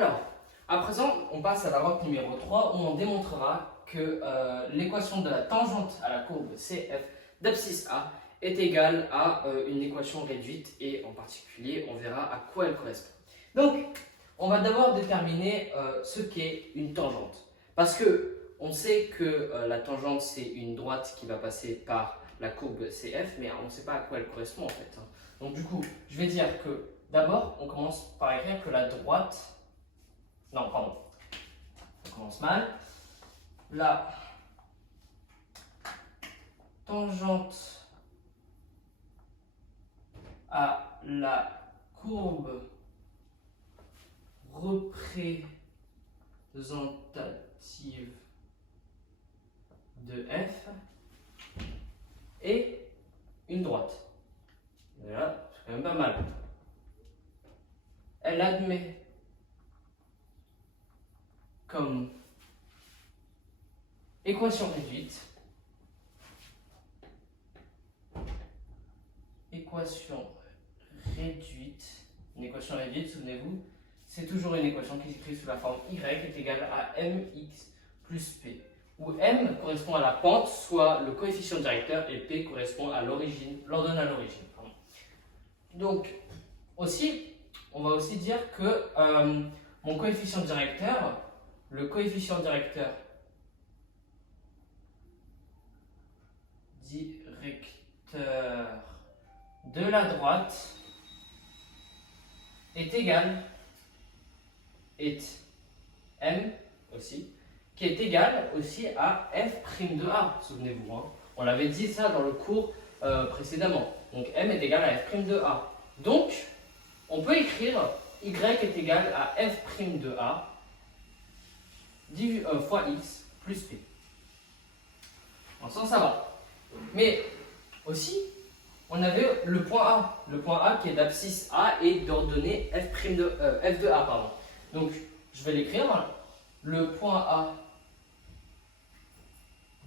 Alors, à présent, on passe à la roque numéro 3 où on démontrera que l'équation de la tangente à la courbe CF d'abscisse A est égale à une équation réduite et en particulier, on verra à quoi elle correspond. Donc, on va d'abord déterminer ce qu'est une tangente. Parce que on sait que la tangente, c'est une droite qui va passer par la courbe CF, mais on ne sait pas à quoi elle correspond en fait. Donc du coup, je vais dire que d'abord, on commence par écrire que la droite... Non, pardon. On commence mal. La tangente à la courbe représentative de f est une droite. Et là, c'est quand même pas mal. Elle admet comme équation réduite une équation réduite, souvenez-vous, c'est toujours une équation qui s'écrit sous la forme y est égale à mx plus p, où m correspond à la pente, soit le coefficient directeur, et p correspond à l'origine, l'ordonnée à l'origine. Donc, aussi, on va aussi dire que mon coefficient directeur, le coefficient directeur de la droite est égal, m aussi, qui est égal aussi à f' de a, souvenez-vous. On l'avait dit ça dans le cours précédemment. Donc m est égal à f' de a. Donc, on peut écrire y est égal à f' de a fois x plus p. En ce sens, ça va. Mais aussi, on avait le point A. Le point A qui est d'abscisse A et d'ordonnée f' de A. Pardon. Donc, je vais l'écrire. Le point A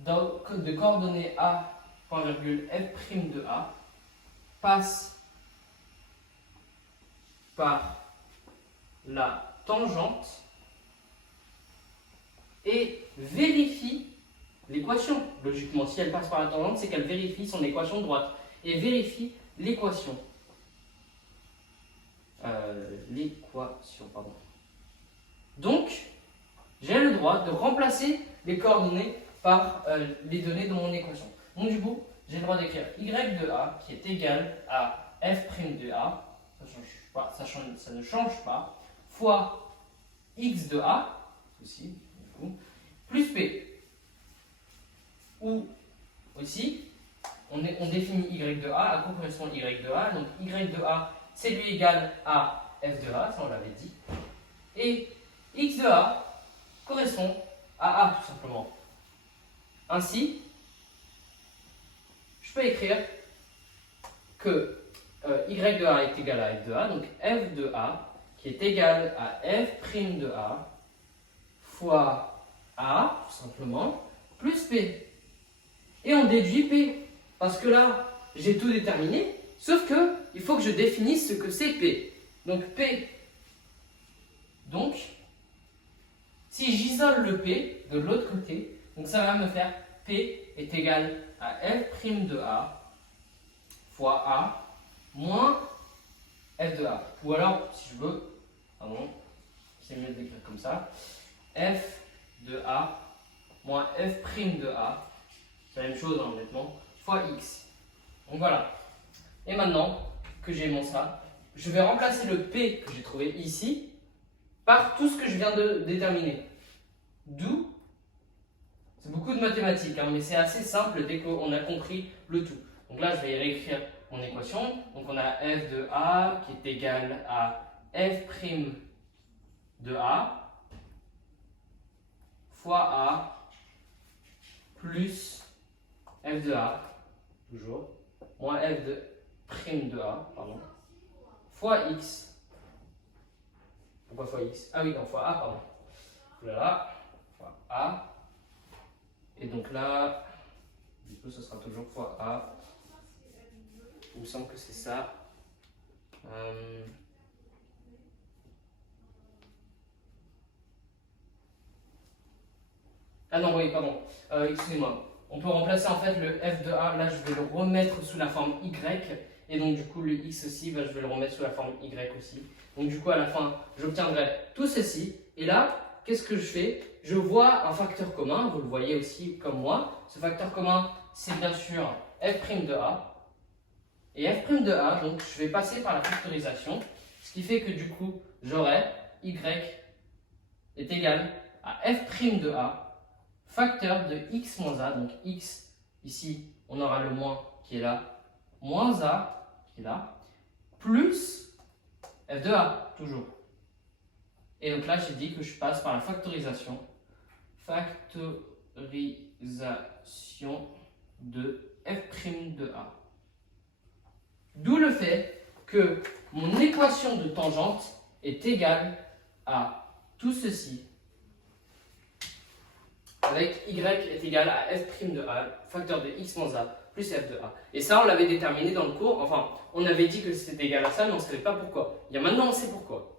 de coordonnées A, point virgule, f' de A passe par la tangente et vérifie l'équation. Logiquement, si elle passe par la tangente, c'est qu'elle vérifie son équation de droite et vérifie l'équation. Pardon. Donc, j'ai le droit de remplacer les coordonnées par les données de mon équation. Donc, du coup, j'ai le droit d'écrire y de a qui est égal à f' de a, ça ne change pas, fois x de a, aussi, du coup, plus p. Ou aussi, on définit y de a, à quoi correspond y de a. Donc y de a, c'est lui égal à f de a, ça on l'avait dit. Et x de a correspond à a, tout simplement. Ainsi, je peux écrire que y de a est égal à f de a, donc f de a qui est égal à f' de a fois a, tout simplement, plus p. Et on déduit P, parce que là, j'ai tout déterminé, sauf que il faut que je définisse ce que c'est P. Donc P, donc, si j'isole le P de l'autre côté, donc ça va me faire P est égal à f' de A fois A moins f de A. Ou alors, si je veux, pardon, c'est mieux d'écrire comme ça, f de A moins f' de A, c'est la même chose, honnêtement, fois x. Donc voilà. Et maintenant que j'ai mon ça, je vais remplacer le P que j'ai trouvé ici par tout ce que je viens de déterminer. D'où, c'est beaucoup de mathématiques, mais c'est assez simple dès qu'on a compris le tout. Donc là, je vais réécrire mon équation. Donc on a f de A qui est égal à f' de A fois A plus f de A, toujours, moins f de prime de A, pardon, fois x. Pourquoi fois x? Ah oui, non, fois A, pardon. Voilà, fois A. Et donc là, du coup, ce sera toujours fois A. Il me semble que c'est ça. Ah non, oui, pardon. Excusez-moi. On peut remplacer en fait le f de a. Là, je vais le remettre sous la forme y. Et donc, du coup, le x aussi, bah, je vais le remettre sous la forme y aussi. Donc, du coup, à la fin, j'obtiendrai tout ceci. Et là, qu'est-ce que je fais? Je vois un facteur commun. Vous le voyez aussi comme moi. Ce facteur commun, c'est bien sûr f' de a. Et f' de a, donc, je vais passer par la factorisation. Ce qui fait que, du coup, j'aurai y est égal à f' de a, facteur de x moins a. Donc, x, ici, on aura le moins qui est là, moins a qui est là, plus f de a, toujours. Et donc là, j'ai dit que je passe par la factorisation. Factorisation de f' de a. D'où le fait que mon équation de tangente est égale à tout ceci, avec y est égal à f' de a, facteur de x moins a, plus f de a. Et ça, on l'avait déterminé dans le cours. Enfin, on avait dit que c'était égal à ça, mais on ne savait pas pourquoi. Et maintenant, on sait pourquoi.